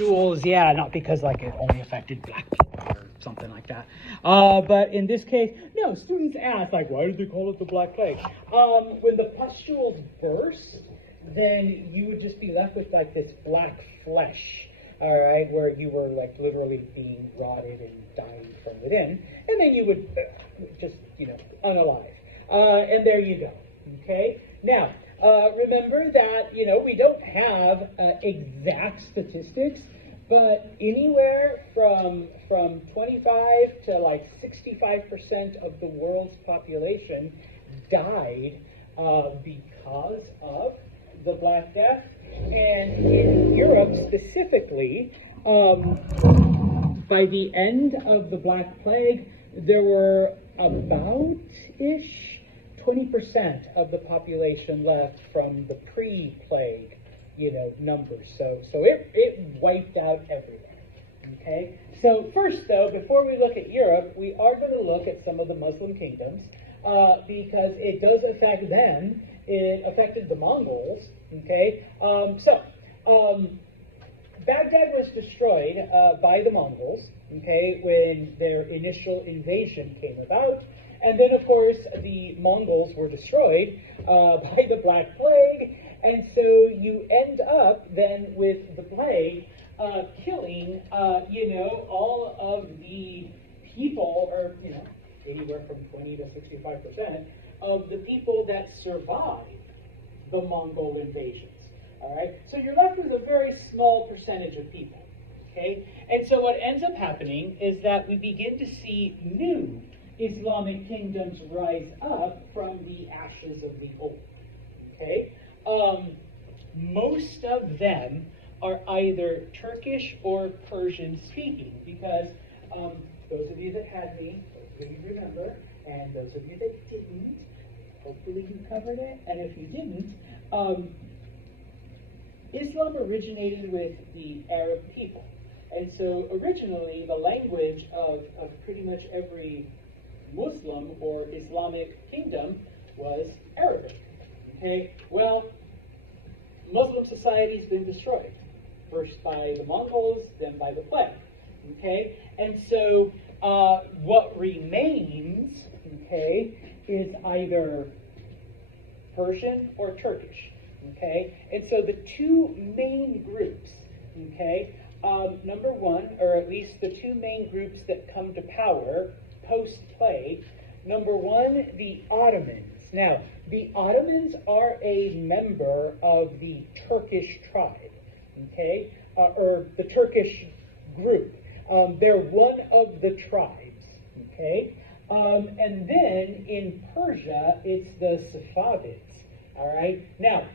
pustules, yeah, not because like it only affected black people or something like that. But in this case, no, students ask, like, why did they call it the Black Plague? When the pustules burst, then you would just be left with like this black flesh, all right, where you were like literally being rotted and dying from within, and then you would just, unalive. And there you go, okay? Now, remember that, we don't have exact statistics, but anywhere from 25 to like 65% of the world's population died because of the Black Death. And in Europe specifically, by the end of the Black Plague, there were about-ish 20% of the population left from the pre-plague, numbers. So it wiped out everything. Okay. So first, though, before we look at Europe, we are going to look at some of the Muslim kingdoms because it does affect them. It affected the Mongols. Okay. Baghdad was destroyed by the Mongols. Okay, when their initial invasion came about. And then, of course, the Mongols were destroyed by the Black Plague, and so you end up then with the plague killing, all of the people, or, anywhere from 20 to 65% of the people that survived the Mongol invasions. All right, so you're left with a very small percentage of people. Okay, and so what ends up happening is that we begin to see new Islamic kingdoms rise up from the ashes of the old. Okay? Most of them are either Turkish or Persian speaking, because those of you that had me, those of you remember, and those of you that didn't, hopefully you covered it, and if you didn't, Islam originated with the Arab people. And so originally the language of pretty much every Muslim or Islamic kingdom was Arabic. Okay, well, Muslim society's been destroyed, first by the Mongols, then by the plague. Okay, and so what remains, okay, is either Persian or Turkish. Okay, and so the two main groups, okay, number one, or at least the two main groups that come to power post-plague, number one, the Ottomans. Now, the Ottomans are a member of the Turkish tribe, okay, or the Turkish group. They're one of the tribes, okay? And then in Persia, it's the Safavids, all right? Now,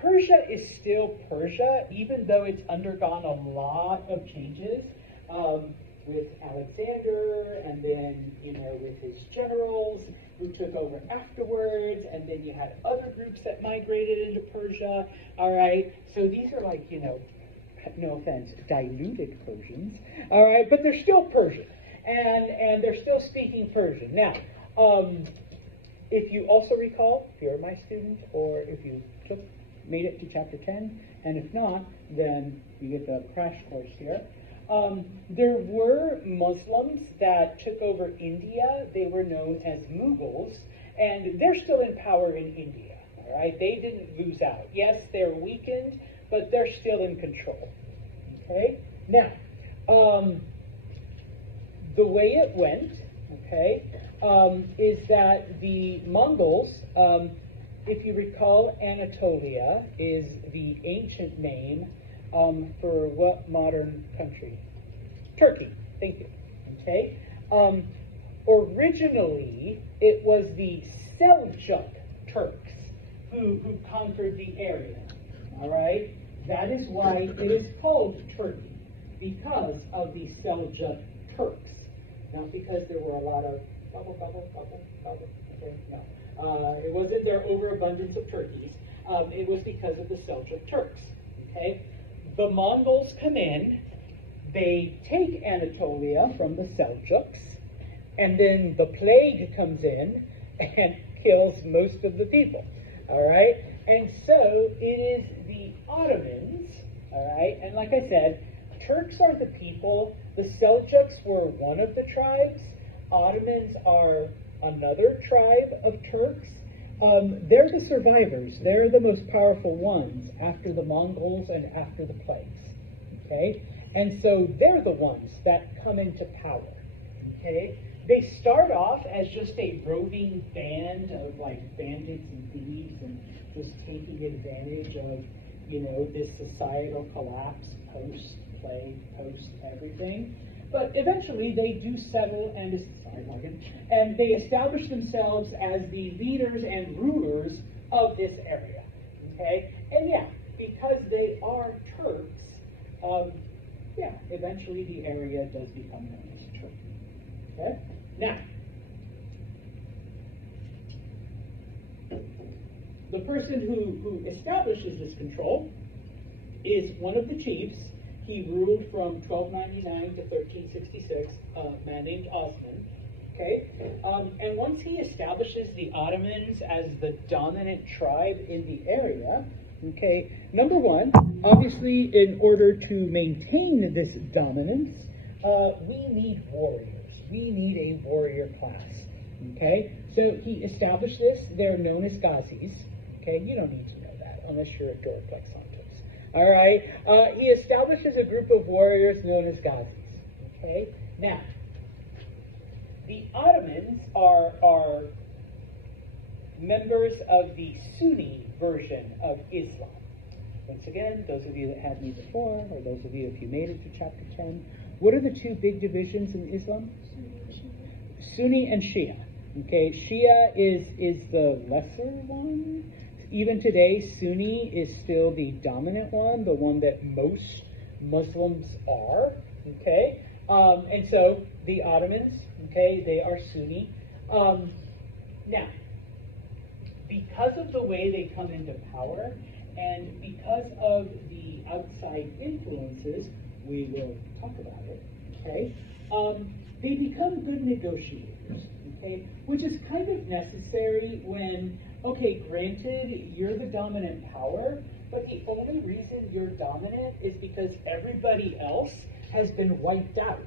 Persia is still Persia, even though it's undergone a lot of changes with Alexander, and then, with his generals who took over afterwards, and then you had other groups that migrated into Persia, all right? So these are like, no offense, diluted Persians, all right? But they're still Persian, and they're still speaking Persian. Now, if you also recall, if you're my student, or if you made it to chapter 10, and if not, then you get the crash course here. There were Muslims that took over India. They were known as Mughals, and they're still in power in India, all right? They didn't lose out. Yes, they're weakened, but they're still in control, okay? Now, the way it went, okay, is that the Mongols, if you recall, Anatolia is the ancient name for what modern country? Turkey. Thank you. Okay. Originally, it was the Seljuk Turks who conquered the area. All right. That is why it is called Turkey, because of the Seljuk Turks, not because there were a lot of Okay, no. It wasn't their overabundance of turkeys. It was because of the Seljuk Turks. Okay. The Mongols come in, they take Anatolia from the Seljuks, and then the plague comes in and kills most of the people. All right? And so it is the Ottomans, all right? And like I said, Turks are the people. The Seljuks were one of the tribes. Ottomans are another tribe of Turks. They're the survivors. They're the most powerful ones after the Mongols and after the plagues. Okay? And so they're the ones that come into power. Okay? They start off as just a roving band of like bandits and thieves and just taking advantage of, this societal collapse post-plague, post-everything. But eventually they do settle and they establish themselves as the leaders and rulers of this area. Okay? And yeah, because they are Turks, eventually the area does become known as Turkey. Okay? Now, the person who establishes this control is one of the chiefs. He ruled from 1299 to 1366, a man named Osman. Okay? And once he establishes the Ottomans as the dominant tribe in the area, okay, number one, obviously, in order to maintain this dominance, we need warriors. We need a warrior class. Okay? So he established this. They're known as Ghazis. Okay? You don't need to know that unless you're a Doriflexontos. All right? He establishes a group of warriors known as Ghazis. Okay? Now, the Ottomans are members of the Sunni version of Islam. Once again, those of you that had me before, or those of you if you made it to chapter 10, what are the two big divisions in Islam? Sunni and Shia. Okay, Shia is the lesser one. Even today, Sunni is still the dominant one, the one that most Muslims are. Okay, and so the Ottomans, okay, they are Sunni. Now, because of the way they come into power, and because of the outside influences, we will talk about it, okay, they become good negotiators, okay, which is kind of necessary when, okay, granted, you're the dominant power, but the only reason you're dominant is because everybody else has been wiped out,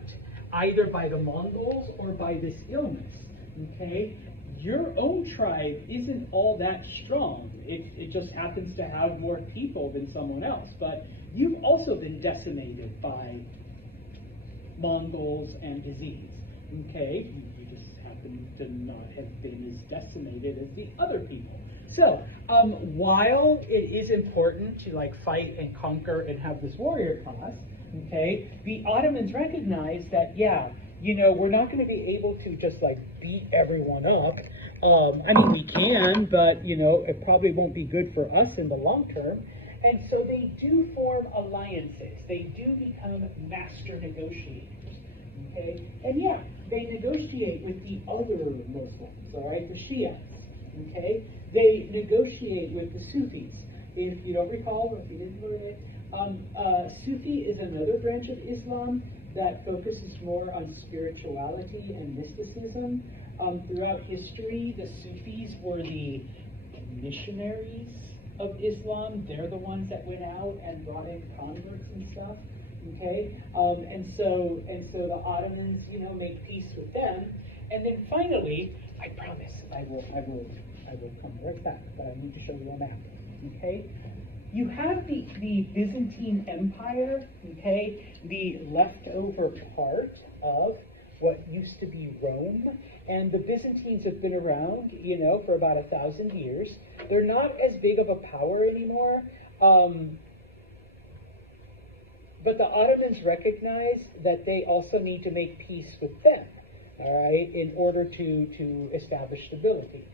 either by the Mongols or by this illness, okay? Your own tribe isn't all that strong. It just happens to have more people than someone else. But you've also been decimated by Mongols and disease. Okay? You just happen to not have been as decimated as the other people. So, while it is important to fight and conquer and have this warrior class, okay, the Ottomans recognize that, we're not going to be able to just beat everyone up. I mean, we can, but it probably won't be good for us in the long term. And so they do form alliances. They do become master negotiators. Okay? And they negotiate with the other Muslims, all right, the Shiites. Okay? They negotiate with the Sufis. If you don't recall, or if you didn't learn it, Sufi is another branch of Islam that focuses more on spirituality and mysticism. Throughout history, the Sufis were the missionaries of Islam. They're the ones that went out and brought in converts and stuff. Okay, and so the Ottomans, make peace with them, and then finally, I promise, I will come right back, but I need to show you a map. Okay. You have the Byzantine Empire, okay, the leftover part of what used to be Rome, and the Byzantines have been around, for about 1,000 years. They're not as big of a power anymore, but the Ottomans recognize that they also need to make peace with them, all right, in order to establish stability,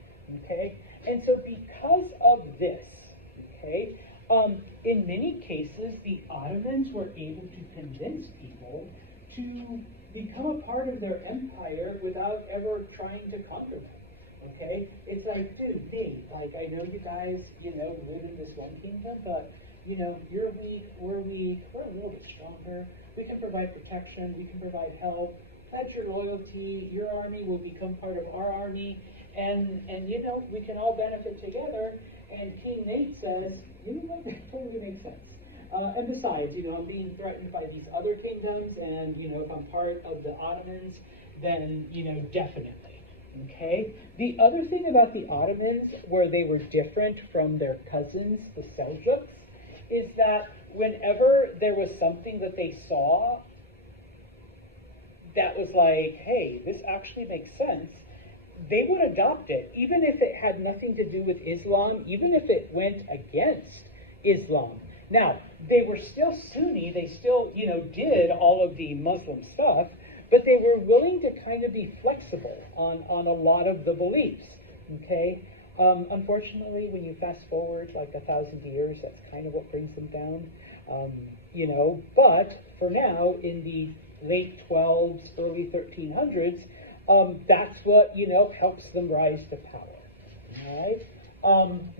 okay? And so because of this, okay, in many cases, the Ottomans were able to convince people to become a part of their empire without ever trying to conquer them. Okay? It's like, dude, hey, I know you guys, live in this one kingdom, but, you're weak, we're a little bit stronger. We can provide protection, we can provide help. Pledge your loyalty, your army will become part of our army, and we can all benefit together. And King Nate says, that totally makes sense. And besides, I'm being threatened by these other kingdoms, and, if I'm part of the Ottomans, then, definitely. Okay? The other thing about the Ottomans, where they were different from their cousins, the Seljuks, is that whenever there was something that they saw that was like, hey, this actually makes sense, they would adopt it, even if it had nothing to do with Islam, even if it went against Islam. Now, they were still Sunni, they still, did all of the Muslim stuff, but they were willing to kind of be flexible on a lot of the beliefs, okay? Unfortunately, when you fast forward like 1,000 years, that's kind of what brings them down, but for now, in the late 12s, early 1300s, that's what, helps them rise to power, all right?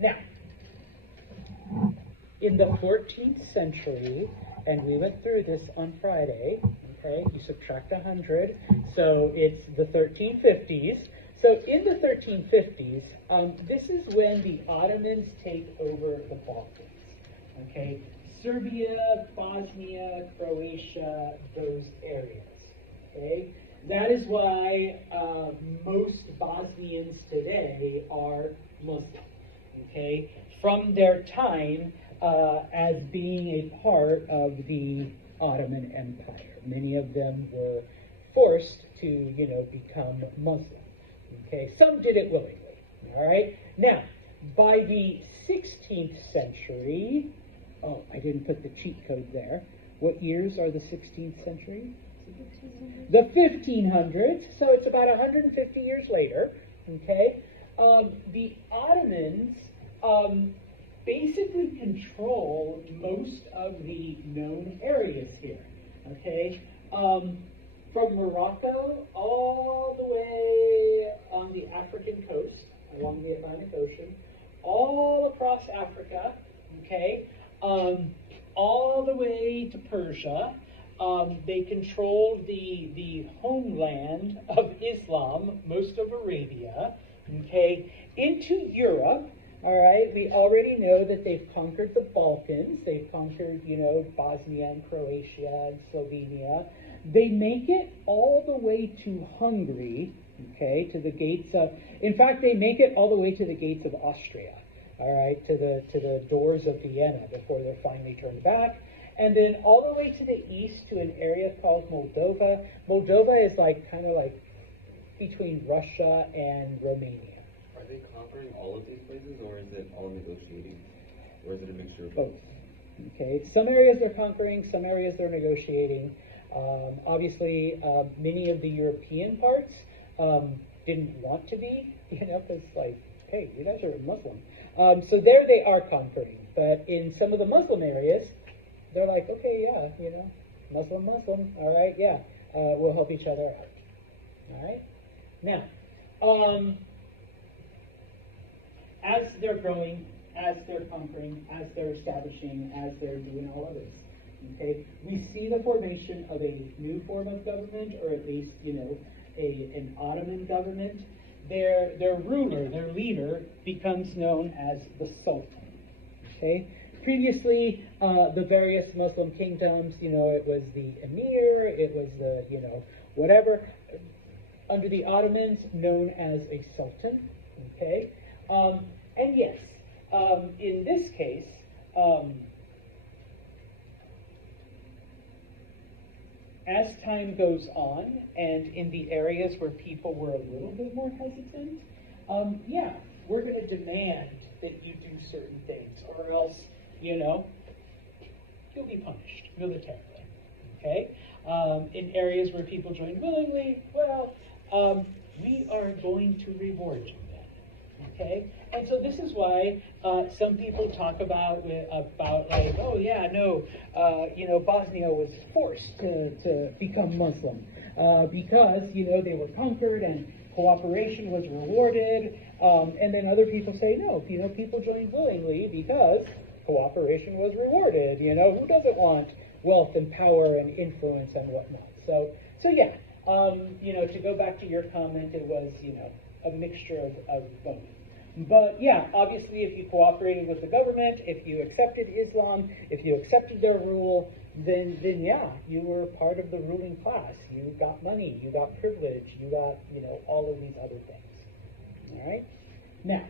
Now, in the 14th century, and we went through this on Friday, okay, you subtract 100, so it's the 1350s. So in the 1350s, this is when the Ottomans take over the Balkans, okay? Serbia, Bosnia, Croatia, those areas, okay? That is why most Bosnians today are Muslim, okay? From their time as being a part of the Ottoman Empire. Many of them were forced to, become Muslim, okay? Some did it willingly, all right? Now, by the 16th century, oh, I didn't put the cheat code there. What years are the 16th century? The 1500s, so it's about 150 years later, okay? The Ottomans basically control most of the known areas here, okay? From Morocco all the way on the African coast, along the Atlantic Ocean, all across Africa, okay? All the way to Persia. They control the homeland of Islam, most of Arabia, okay, into Europe, all right? We already know that they've conquered the Balkans. They've conquered, Bosnia and Croatia and Slovenia. They make it all the way to Hungary, okay, to the gates of, in fact, they make it all the way to the gates of Austria, all right, to the doors of Vienna before they're finally turned back. And then all the way to the east to an area called Moldova. Moldova is kind of like between Russia and Romania. Are they conquering all of these places, or is it all negotiating? Or is it a mixture of both? Okay, some areas they're conquering, some areas they're negotiating. Obviously, many of the European parts didn't want to be, because hey, you guys are Muslim. So there they are conquering. But in some of the Muslim areas, they're like, okay, yeah, Muslim, all right, yeah, we'll help each other out, all right? Now, as they're growing, as they're conquering, as they're establishing, as they're doing all of this, okay, we see the formation of a new form of government, or at least, an Ottoman government. Their ruler, their leader, becomes known as the Sultan, okay? Previously, the various Muslim kingdoms, it was the emir, it was the, whatever. Under the Ottomans, known as a sultan, okay? And yes, in this case, as time goes on, and in the areas where people were a little bit more hesitant, yeah, we're going to demand that you do certain things, or else, you'll be punished militarily, okay? In areas where people join willingly, well, we are going to reward you then, okay? And so this is why some people talk about oh yeah, no, Bosnia was forced to become Muslim because, they were conquered and cooperation was rewarded. And then other people say, no, people joined willingly because cooperation was rewarded. Who doesn't want wealth and power and influence and whatnot? So yeah, to go back to your comment, it was, a mixture of both. But yeah, obviously, if you cooperated with the government, if you accepted Islam, if you accepted their rule, then yeah, you were part of the ruling class. You got money, you got privilege, you got, all of these other things. All right? Now,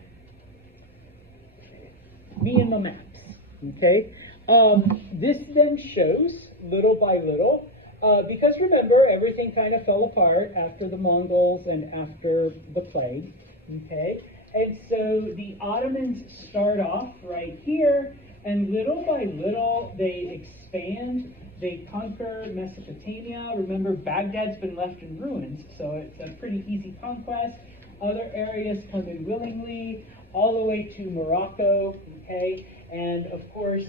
me and my maps. Okay? This then shows, little by little, because remember, everything kind of fell apart after the Mongols and after the plague. Okay? And so the Ottomans start off right here, and little by little they expand. They conquer Mesopotamia. Remember, Baghdad's been left in ruins, so it's a pretty easy conquest. Other areas come in willingly, all the way to Morocco, okay? And of course,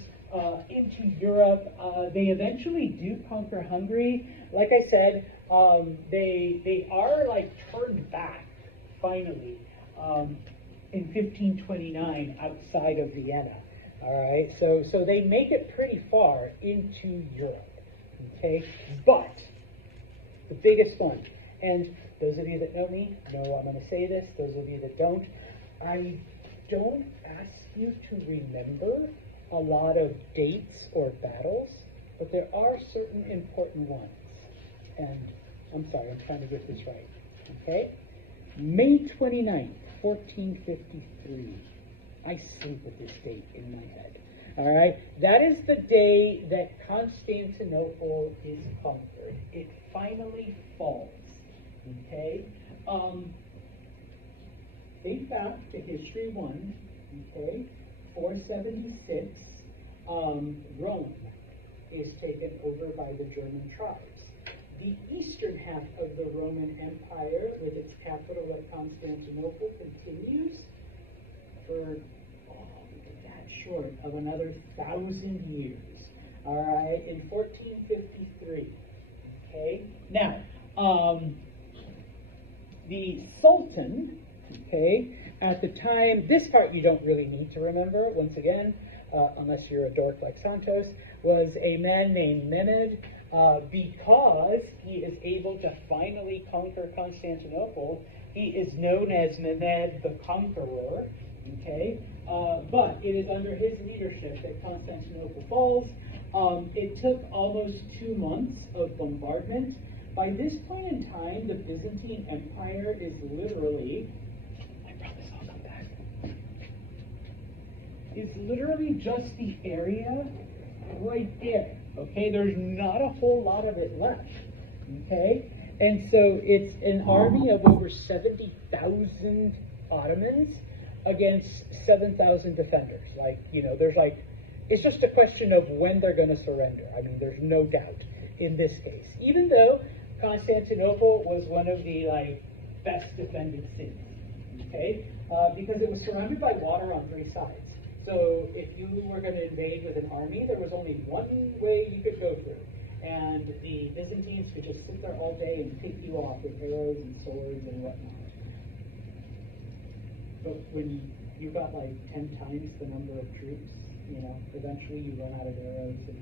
into Europe. They eventually do conquer Hungary. Like I said, they are like turned back, finally. In 1529 outside of Vienna. All right, so they make it pretty far into Europe. Okay, but the biggest one, and those of you that know me know I'm going to say this. Those of you that don't, I don't ask you to remember a lot of dates or battles, but there are certain important ones. And I'm sorry, I'm trying to get this right. Okay, May 29th. 1453. I sleep with this date in my head. All right? That is the day that Constantinople is conquered. It finally falls. Okay? Think back to History 1. Okay? 476. Rome is taken over by the German tribes. The eastern half of the Roman Empire, with its capital at Constantinople, continues for that short of another 1,000 years. All right, in 1453. Okay, now the Sultan. Okay, at the time, this part you don't really need to remember. Once again, unless you're a dork like Santos, was a man named Mehmed. Because he is able to finally conquer Constantinople, he is known as Mehmed the Conqueror, okay? But it is under his leadership that Constantinople falls. It took almost 2 months of bombardment. By this point in time, the Byzantine Empire is literally, I promise I'll come back, is literally just the area right there. Okay, there's not a whole lot of it left. Okay, and so it's an army of over 70,000 Ottomans against 7,000 defenders. It's just a question of when they're going to surrender. I mean, there's no doubt in this case. Even though Constantinople was one of the best defended cities. Okay, because it was surrounded by water on 3 sides. So if you were going to invade with an army, there was only one way you could go through. And the Byzantines could just sit there all day and pick you off with arrows and swords and whatnot. But when you got 10 times the number of troops, eventually you run out of arrows and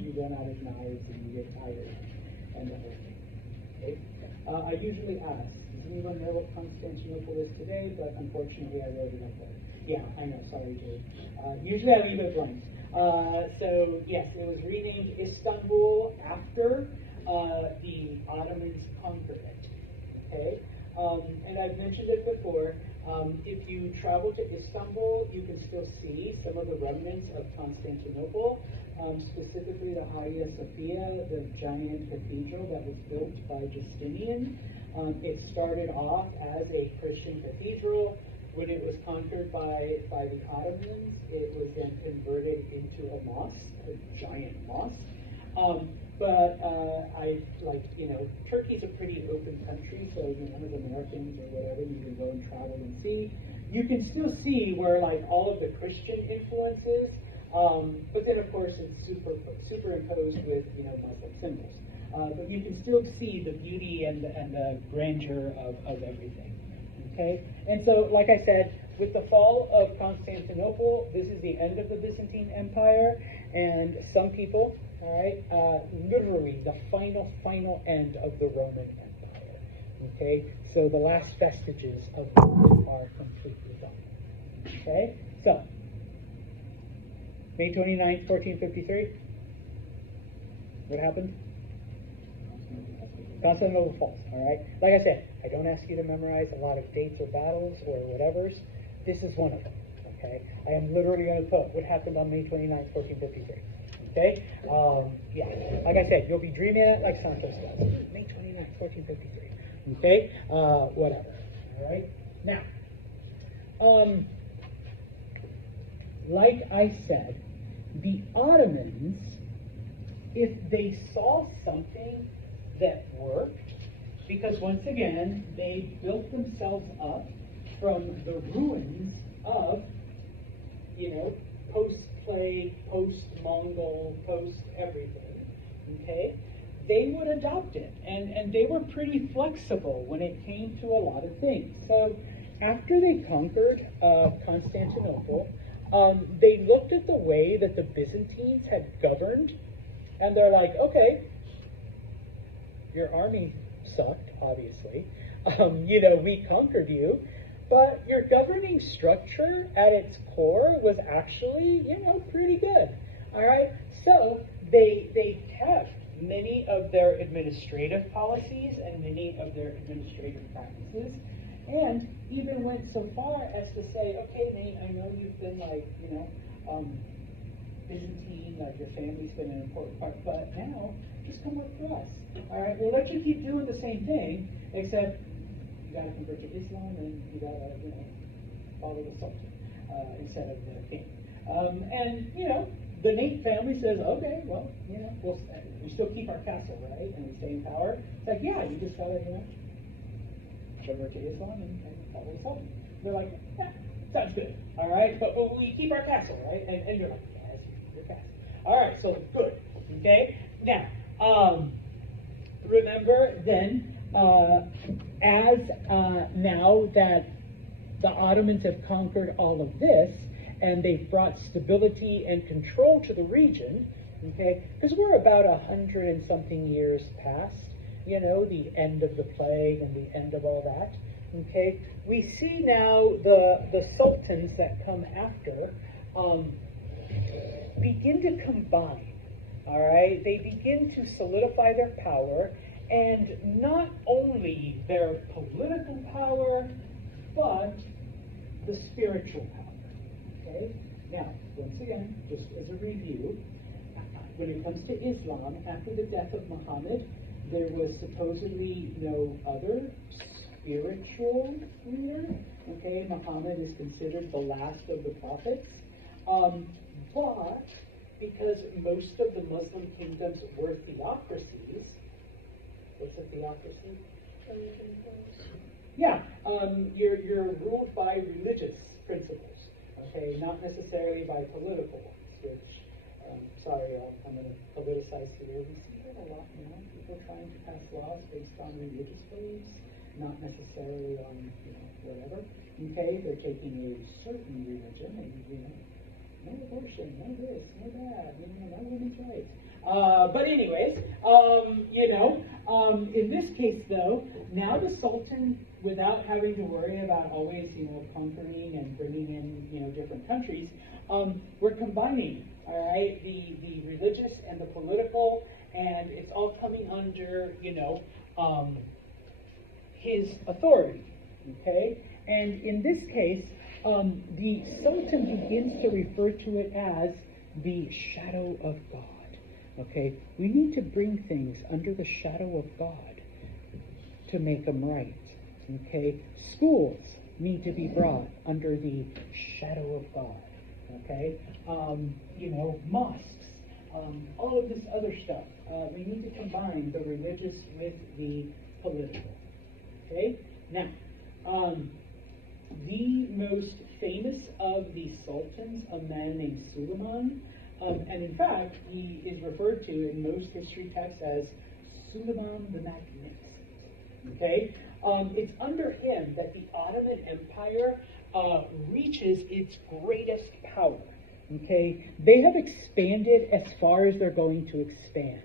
you run out of knives and you get tired and the whole thing. Okay? I usually ask, does anyone know what Constantinople is today? But unfortunately I wrote it up there. Yeah, I know, sorry, Jay. Usually I leave it blank. So, yes, it was renamed Istanbul after the Ottomans conquered it. Okay? And I've mentioned it before. If you travel to Istanbul, you can still see some of the remnants of Constantinople, specifically the Hagia Sophia, the giant cathedral that was built by Justinian. It started off as a Christian cathedral. When it was conquered by the Ottomans, it was then converted into a mosque, a giant mosque. Turkey's a pretty open country, so as Americans or whatever, you can go and travel and see. You can still see where all of the Christian influences, but then of course it's superimposed with Muslim symbols. But you can still see the beauty and the grandeur of everything. Okay, and so, like I said, with the fall of Constantinople, this is the end of the Byzantine Empire, and some people, all right, literally the final end of the Roman Empire. Okay, so the last vestiges of Rome are completely gone. Okay, so May 29th, 1453. What happened? Constantinople falls. All right. Like I said, I don't ask you to memorize a lot of dates or battles or whatever's. This is one of them. Okay. I am literally going to put what happened on May 29th, 1453. Okay. Yeah. Like I said, you'll be dreaming it like Santos does. May 29th, 1453. Okay. Whatever. All right. Now, like I said, the Ottomans, if they saw something that worked, because once again, they built themselves up from the ruins of, post-plague, post-Mongol, post-everything, okay? They would adopt it, and they were pretty flexible when it came to a lot of things. So after they conquered Constantinople, they looked at the way that the Byzantines had governed, and they're like, okay, your army sucked, obviously. We conquered you, but your governing structure at its core was actually, pretty good. All right? So they kept many of their administrative policies and many of their administrative practices, and even went so far as to say, okay, Nate, I know you've been Byzantine, your family's been an important part, but now just come work for us. All right, we'll let you keep doing the same thing, except you got to convert to Islam and you got to, follow the Sultan instead of the king. The Nate family says, okay, well, we still keep our castle, right, and we stay in power. It's like, yeah, you just got to, convert to Islam and follow the Sultan. They're like, yeah, sounds good. All right, but we keep our castle, right? And you're like, yes, your castle. All right, so good. Okay, now. Remember then, as now that the Ottomans have conquered all of this, and they've brought stability and control to the region, okay, because we're about 100 and something years past, the end of the plague and the end of all that, okay, we see now the sultans that come after begin to combine. All right, they begin to solidify their power, and not only their political power, but the spiritual power. Okay, now, once again, just as a review, when it comes to Islam, after the death of Muhammad, there was supposedly no other spiritual leader. Okay, Muhammad is considered the last of the prophets, but because most of the Muslim kingdoms were theocracies. What's a theocracy? Yeah, you're ruled by religious principles, okay, not necessarily by political ones, which, sorry, I'm going to politicize here. We see that a lot now. People trying to pass laws based on religious beliefs, not necessarily on, whatever. Okay, they're taking a certain religion and, no abortion, no this, no that, no women's rights. But anyways, in this case though, now the Sultan, without having to worry about always, conquering and bringing in, different countries, we're combining, all right, the religious and the political, and it's all coming under, his authority, okay? And in this case, the Sultan begins to refer to it as the shadow of God. Okay, we need to bring things under the shadow of God to make them right. Okay, schools need to be brought under the shadow of God. Okay, mosques, all of this other stuff. We need to combine the religious with the political. Okay, now. The most famous of the sultans, a man named Suleiman, and in fact, he is referred to in most history texts as Suleiman the Magnificent. Okay? It's under him that the Ottoman Empire reaches its greatest power. Okay? They have expanded as far as they're going to expand.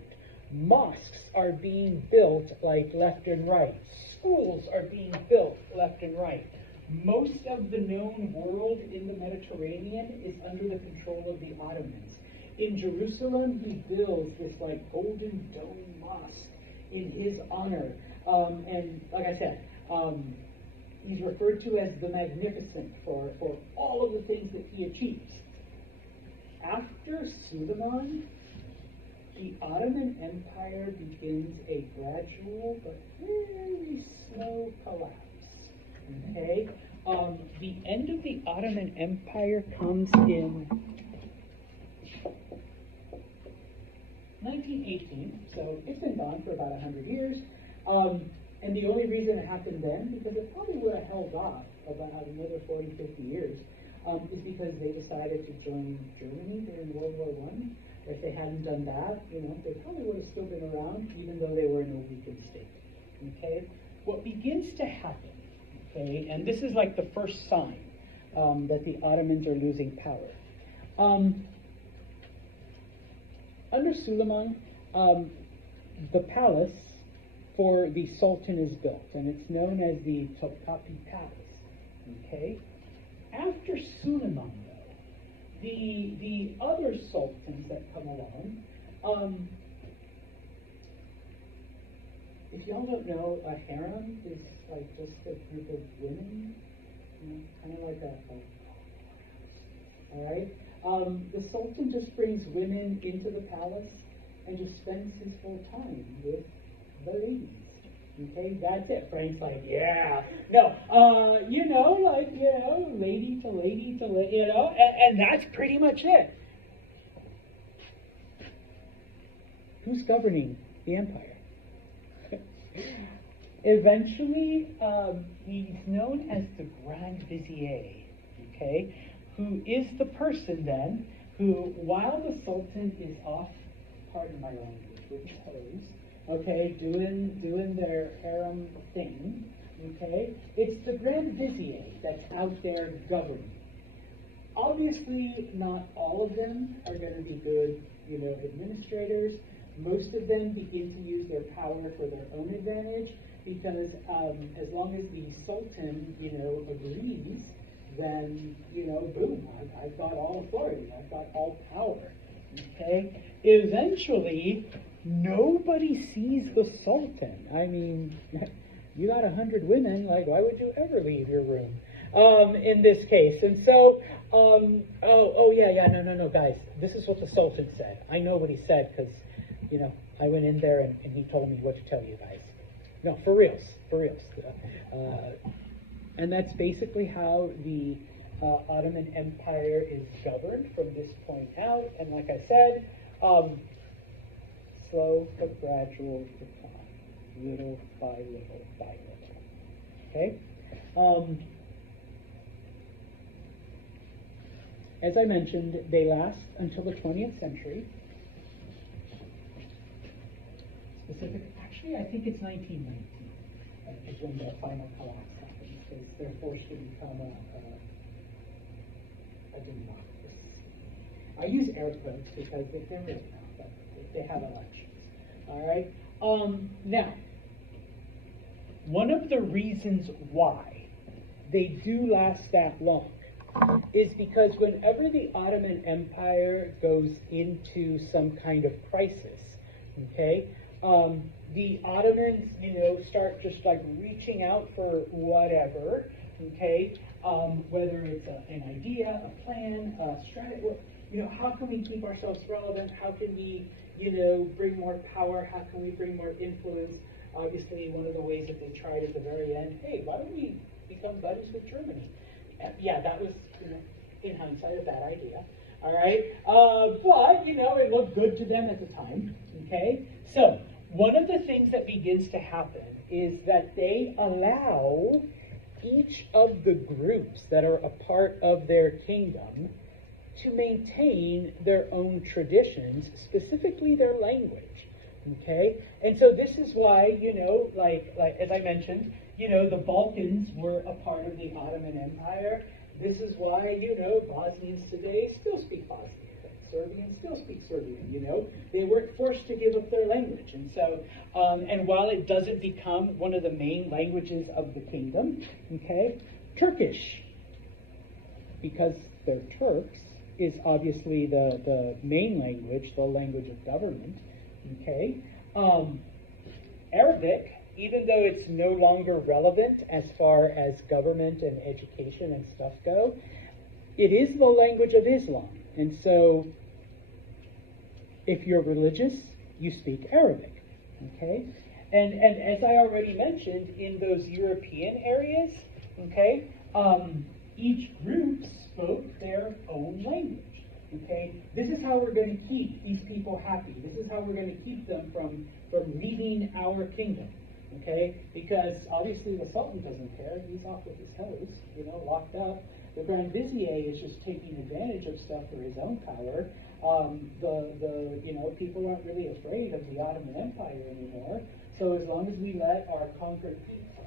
Mosques are being built like left and right. Schools are being built left and right. most of the known world in the Mediterranean is under the control of the Ottomans. In Jerusalem, he builds this like golden dome mosque in his honor. And like I said, he's referred to as the Magnificent for all of the things that he achieves. After Suleiman, the Ottoman Empire begins a gradual but very slow collapse. Okay? The end of the Ottoman Empire comes in 1918, so it's been gone for about 100 years. And the only reason it happened then, because it probably would have held off about another 40, 50 years, is because they decided to join Germany during World War I. If they hadn't done that, they probably would have still been around, even though they were in a weakened state. Okay? What begins to happen, okay, and this is like the first sign that the Ottomans are losing power. Under Suleiman, the palace for the Sultan is built, and it's known as the Topkapi Palace. Okay? After Suleiman, though, the other sultans that come along, if y'all don't know, a harem is like just a group of women, kind of like all right? The Sultan just brings women into the palace and just spends his whole time with the ladies. Okay, that's it. Frank's like, yeah. No, lady to lady to lady, and that's pretty much it. Who's governing the empire? Eventually, he's known as the Grand Vizier, okay, who is the person then who, while the Sultan is off, pardon my language, with his hose, okay, doing their harem thing, okay, it's the Grand Vizier that's out there governing. Obviously, not all of them are going to be good, administrators. Most of them begin to use their power for their own advantage, because as long as the Sultan, agrees, then, boom, I've got all authority, I've got all power, okay? Eventually, nobody sees the Sultan. I mean, you got 100 women, like, why would you ever leave your room in this case? And so, no, guys, this is what the Sultan said. I know what he said, because, I went in there and he told me what to tell you guys. No, for reals. And that's basically how the Ottoman Empire is governed from this point out. And like I said, slow but gradual decline, little by little by little. Okay? As I mentioned, they last until the 20th century. Actually, I think it's 1919 is when the final collapse happens, because they're forced to become a democracy. I use air quotes because they're real now, but they have elections. All right? Now, one of the reasons why they do last that long is because whenever the Ottoman Empire goes into some kind of crisis, okay, the Ottomans, start just like reaching out for whatever, okay, whether it's an idea, a plan, a strategy, how can we keep ourselves relevant? How can we, bring more power? How can we bring more influence? Obviously, one of the ways that they tried at the very end, hey, why don't we become buddies with Germany? Yeah, that was, in hindsight, a bad idea. All right, but it looked good to them at the time. Okay, so one of the things that begins to happen is that they allow each of the groups that are a part of their kingdom to maintain their own traditions, specifically their language. Okay, and so this is why like as I mentioned, the Balkans were a part of the Ottoman Empire. This is why, Bosnians today still speak Bosnian. Serbians still speak Serbian, They weren't forced to give up their language. And so, and while it doesn't become one of the main languages of the kingdom, okay, Turkish, because they're Turks, is obviously the main language, the language of government. Okay? Arabic, even though it's no longer relevant as far as government and education and stuff go, it is the language of Islam. And so, if you're religious, you speak Arabic. Okay? And as I already mentioned, in those European areas, okay, each group spoke their own language. Okay, this is how we're going to keep these people happy. This is how we're going to keep them from leaving our kingdom. Okay, because obviously the Sultan doesn't care. He's off with his hose, locked up. The Grand Vizier is just taking advantage of stuff for his own power. People aren't really afraid of the Ottoman Empire anymore. So as long as we let our conquered people,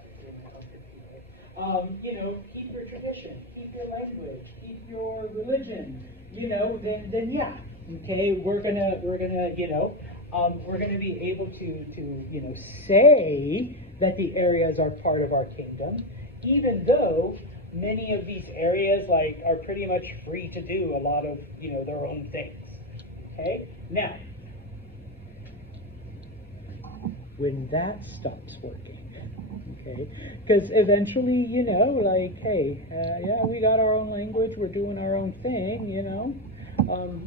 keep your tradition, keep your language, keep your religion, then yeah, okay, we're gonna be able to say that the areas are part of our kingdom, even though many of these areas are pretty much free to do a lot of their own things. Okay, now when that stops working, okay, because eventually we got our own language, we're doing our own thing,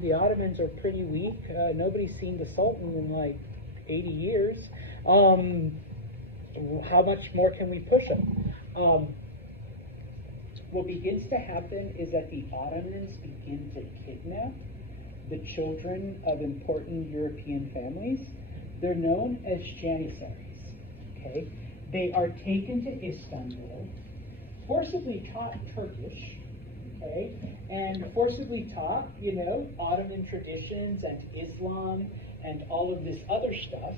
the Ottomans are pretty weak. Nobody's seen the Sultan in 80 years. How much more can we push them? What begins to happen is that the Ottomans begin to kidnap the children of important European families. They're known as Janissaries. Okay? They are taken to Istanbul, forcibly taught Turkish, okay, and forcibly taught, Ottoman traditions and Islam and all of this other stuff,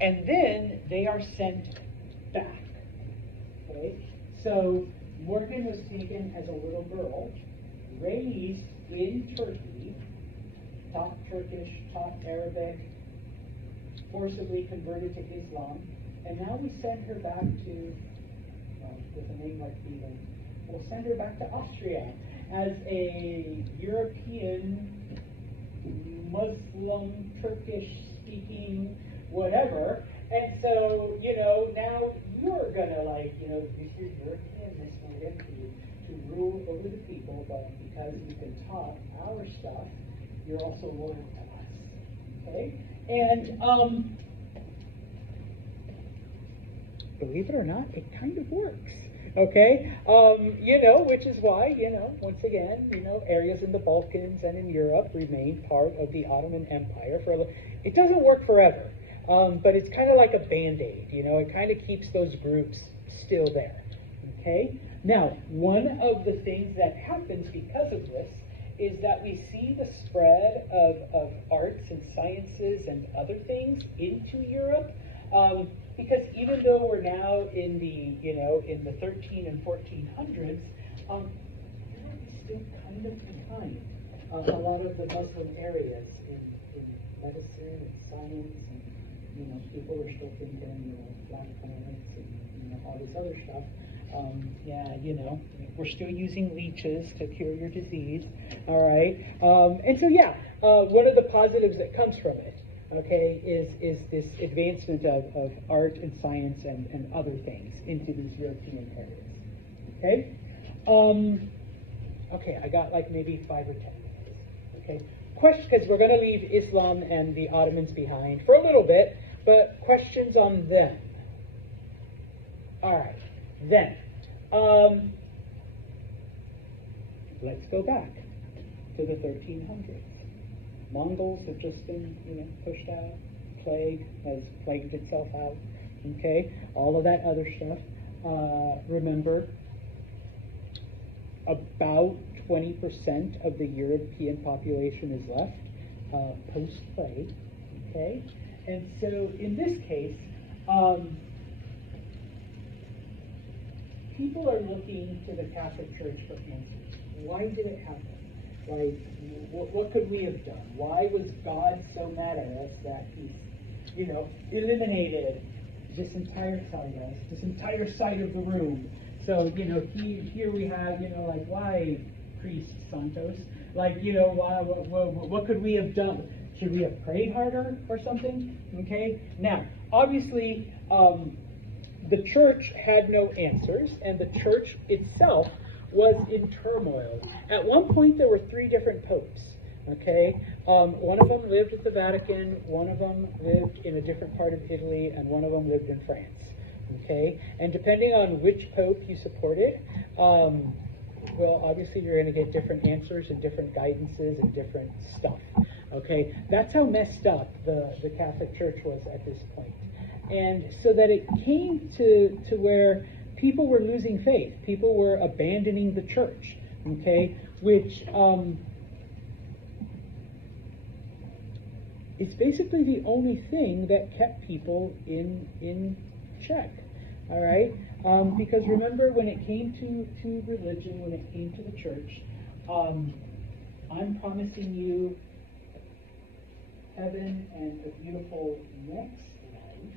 and then they are sent back. Okay? So Morgan was taken as a little girl, raised in Turkey, taught Turkish, taught Arabic, forcibly converted to Islam, and now we send her back to, with a name like Stephen, we'll send her back to Austria as a European, Muslim, Turkish-speaking, whatever. And so, now you're gonna use your Europeanness to rule over the people, but because you can talk our stuff, you're also loyal to us. Okay? And believe it or not, it kind of works. Okay? Which is why, once again, areas in the Balkans and in Europe remain part of the Ottoman Empire. It doesn't work forever, but it's kind of like a Band-Aid. It kind of keeps those groups still there. Okay? Now, one of the things that happens because of this is that we see the spread of arts and sciences and other things into Europe, because even though we're now in the 13 and 1400s, Europe is still kind of behind a lot of the Muslim areas in medicine and science, and people are still thinking black planets and all this other stuff. We're still using leeches to cure your disease, all right? And so, one of the positives that comes from it, okay, is this advancement of art and science and other things into these European areas, okay? Okay, I got maybe 5 or 10 minutes, okay? Question, because we're going to leave Islam and the Ottomans behind for a little bit, but questions on them. All right, then. Let's go back to the 1300s. Mongols have just been, pushed out. Plague has plagued itself out. Okay, all of that other stuff. Remember, about 20% of the European population is left post-plague. Okay, and so in this case, people are looking to the Catholic Church for answers. Why did it happen? What could we have done? Why was God so mad at us that He's, eliminated this entire side of the room So, here we have, like, why, Priest Santos? Like, why, what could we have done? Should we have prayed harder or something? Okay? Now, obviously, the church had no answers, and the church itself was in turmoil. At one point, there were 3 different popes. Okay? One of them lived at the Vatican, one of them lived in a different part of Italy, and one of them lived in France. Okay? And depending on which pope you supported, well, obviously you're going to get different answers and different guidances and different stuff. Okay? That's how messed up the Catholic Church was at this point. And so that it came to where people were losing faith. People were abandoning the church. Okay? Which, it's basically the only thing that kept people in check. All right? Because remember, when it came to religion, when it came to the church, I'm promising you heaven and a beautiful next life.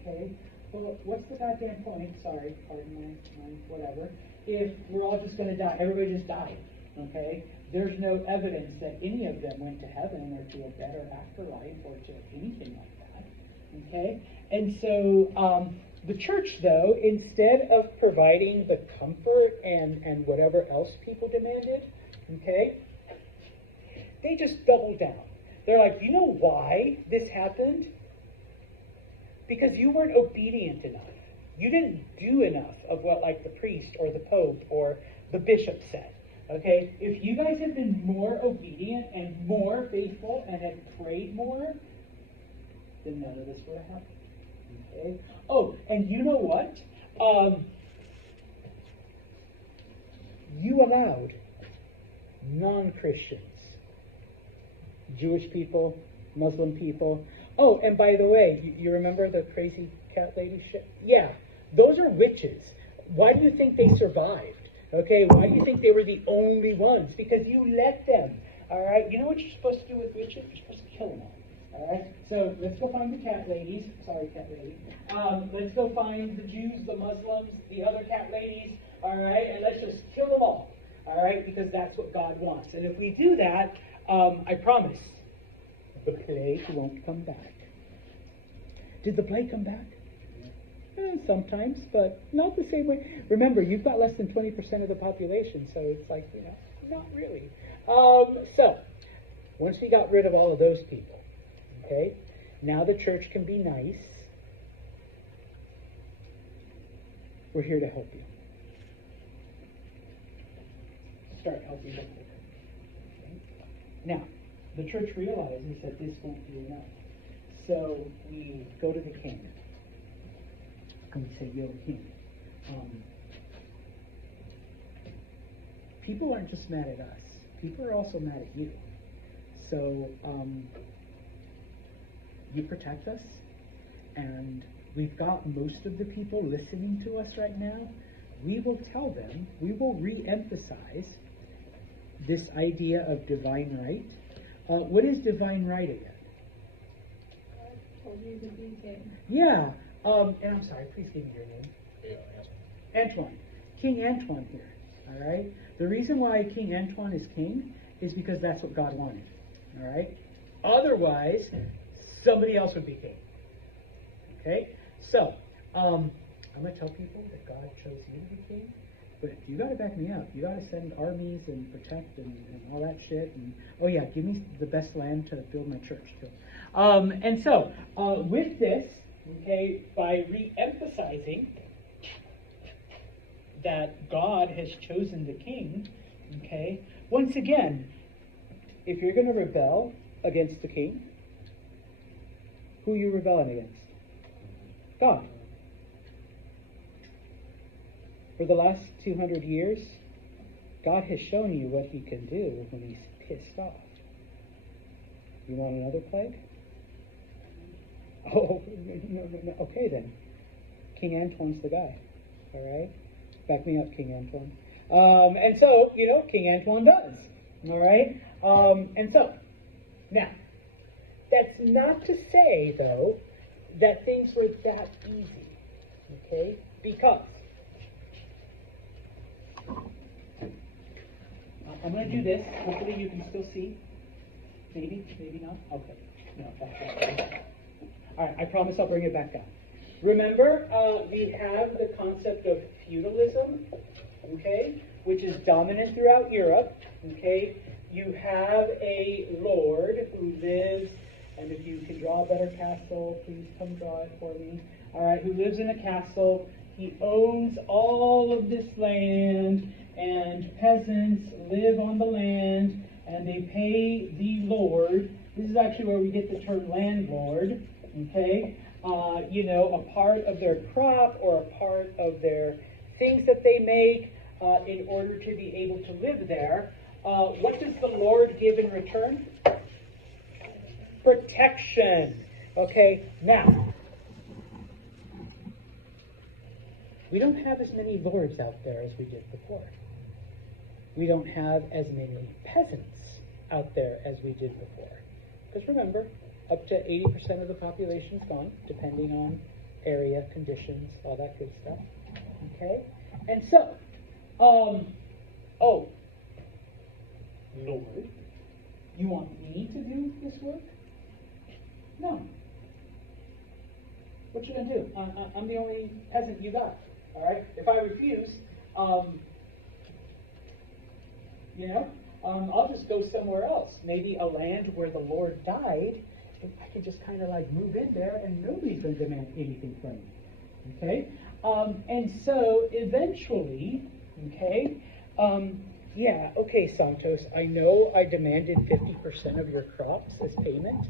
Okay? Well, what's the goddamn point? Sorry, pardon my whatever. If we're all just going to die, everybody just died. Okay? There's no evidence that any of them went to heaven or to a better afterlife or to anything like that. Okay? And so the church, though, instead of providing the comfort and whatever else people demanded, okay, they just doubled down. They're like, you know why this happened? Because you weren't obedient enough. You didn't do enough of what, like, the priest or the pope or the bishop said. Okay, if you guys had been more obedient and more faithful and had prayed more, then none of this would have happened. Okay. Oh, and you know what? You allowed non-Christians, Jewish people, Muslim people. Oh, and by the way, you remember the crazy cat lady shit? Yeah, those are witches. Why do you think they survived? Okay, why do you think they were the only ones? Because you let them. All right, you know what you're supposed to do with witches? You're supposed to kill them all. All right, so let's go find the cat ladies. Sorry, cat lady. Let's go find the Jews, the Muslims, the other cat ladies. All right, and let's just kill them all. All right, because that's what God wants. And if we do that, I promise, the plague won't come back. Did the plague come back? Sometimes, but not the same way. Remember, you've got less than 20% of the population, so it's like, not really. So, once we got rid of all of those people, okay, now the church can be nice. We're here to help you. Start helping them. Okay? Now, the church realizes that this won't be enough. So, we go to the king. And we say, yo, king. People aren't just mad at us. People are also mad at you. So, you protect us, and we've got most of the people listening to us right now. We will tell them, we will re-emphasize this idea of divine right. What is divine right again? Told you to be king. Yeah. And I'm sorry, please give me your name. Antoine. King Antoine here. All right? The reason why King Antoine is king is because that's what God wanted. All right? Otherwise, somebody else would be king. Okay? So, I'm going to tell people that God chose you to be king, but you got to back me up. You got to send armies and protect and all that shit. And oh yeah, give me the best land to build my church too. And so, with this, okay, by re-emphasizing that God has chosen the king, okay, once again, if you're going to rebel against the king, who are you rebelling against? God. For the last 200 years, God has shown you what he can do when he's pissed off. You want another plague? Oh, no. Okay then. King Antoine's the guy. All right? Back me up, King Antoine. And so, King Antoine does. All right? And so, now, that's not to say, though, that things were that easy. Okay? Because I'm going to do this. Hopefully you can still see. Maybe, maybe not. Okay. No, that's not. All right, I promise I'll bring it back down. Remember, we have the concept of feudalism, okay, which is dominant throughout Europe, okay? You have a lord who lives, and if you can draw a better castle, please come draw it for me. All right, who lives in a castle. He owns all of this land, and peasants live on the land, and they pay the lord. This is actually where we get the term landlord, okay? A part of their crop or a part of their things that they make in order to be able to live there. What does the Lord give in return? Protection. Okay, now, we don't have as many lords out there as we did before. We don't have as many peasants out there as we did before. Because remember, up to 80% of the population's gone, depending on area, conditions, all that good stuff. Okay? And so, Lord, you want me to do this work? No. What you gonna do? I'm the only peasant you got. All right? If I refuse, I'll just go somewhere else. Maybe a land where the Lord died, and I could just kind of like move in there, and nobody's going to demand anything from me. Okay? And so eventually, okay, Santos, I know I demanded 50% of your crops as payment.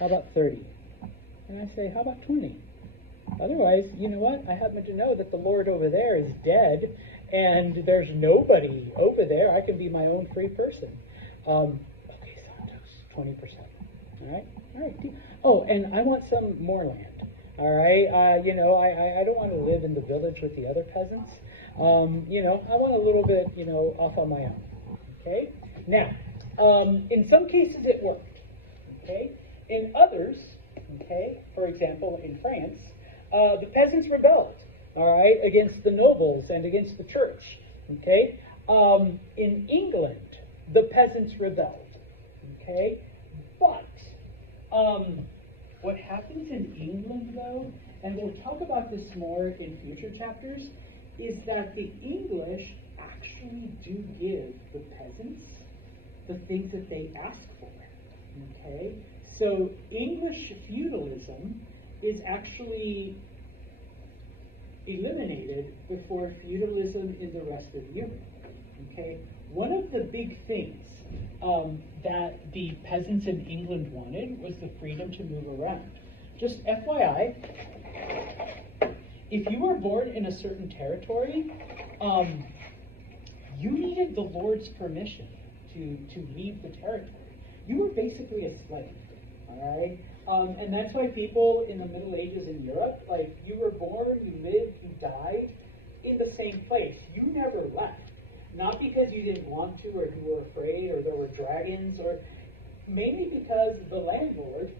How about 30? And I say, how about 20? Otherwise, you know what? I happen to know that the Lord over there is dead, and there's nobody over there. I can be my own free person. Okay, Santos, 20%. All right? All right. Oh, and I want some more land. All right? I don't want to live in the village with the other peasants. I want a little bit, off on my own. Okay? Now, in some cases it worked. Okay? In others, okay, for example, in France, the peasants rebelled, all right, against the nobles and against the church, okay? In England, the peasants rebelled, okay? But what happens in England, though, and we'll talk about this more in future chapters, is that the English actually do give the peasants the things that they ask for, okay? So English feudalism is actually eliminated before feudalism in the rest of Europe. Okay, one of the big things that the peasants in England wanted was the freedom to move around. Just FYI, if you were born in a certain territory, you needed the Lord's permission to leave the territory. You were basically a slave. All right? And that's why people in the Middle Ages in Europe, like, you were born, you lived, you died in the same place. You never left. Not because you didn't want to, or you were afraid, or there were dragons, or mainly because the landlord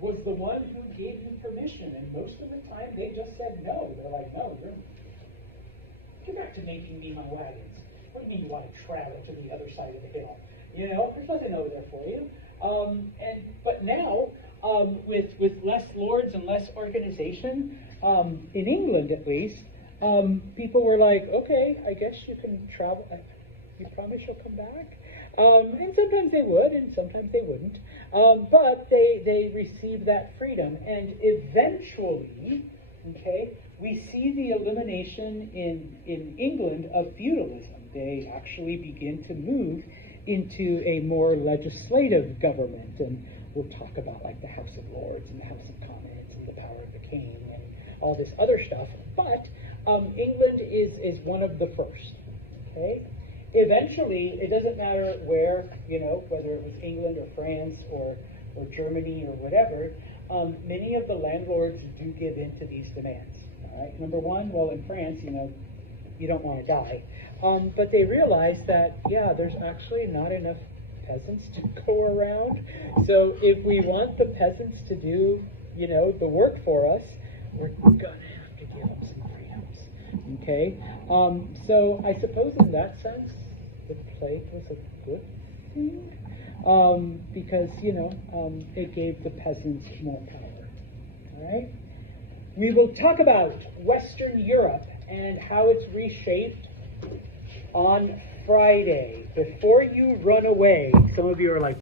was the one who gave you permission. And most of the time, they just said no. They're like, no, get back to making me my wagons. What do you mean you want to travel to the other side of the hill? There's nothing over there for you. But now, with less lords and less organization, in England at least, people were like, okay, I guess you can travel. You promise you'll come back? And sometimes they would, and sometimes they wouldn't. But they received that freedom. And eventually, okay, we see the elimination in England of feudalism. They actually begin to move into a more legislative government, and we'll talk about like the House of Lords and the House of Commons and the power of the king and all this other stuff. But England is one of the first. Okay, eventually it doesn't matter where, whether it was England or France or Germany or whatever. Many of the landlords do give in to these demands. All right, number one, well, in France, you don't want to die. But they realized that, there's actually not enough peasants to go around. So if we want the peasants to do, the work for us, we're going to have to give them some freedoms. Okay, so I suppose in that sense, the plague was a good thing, because it gave the peasants more power. All right. We will talk about Western Europe and how it's reshaped on Friday. Before you run away, some of you are like,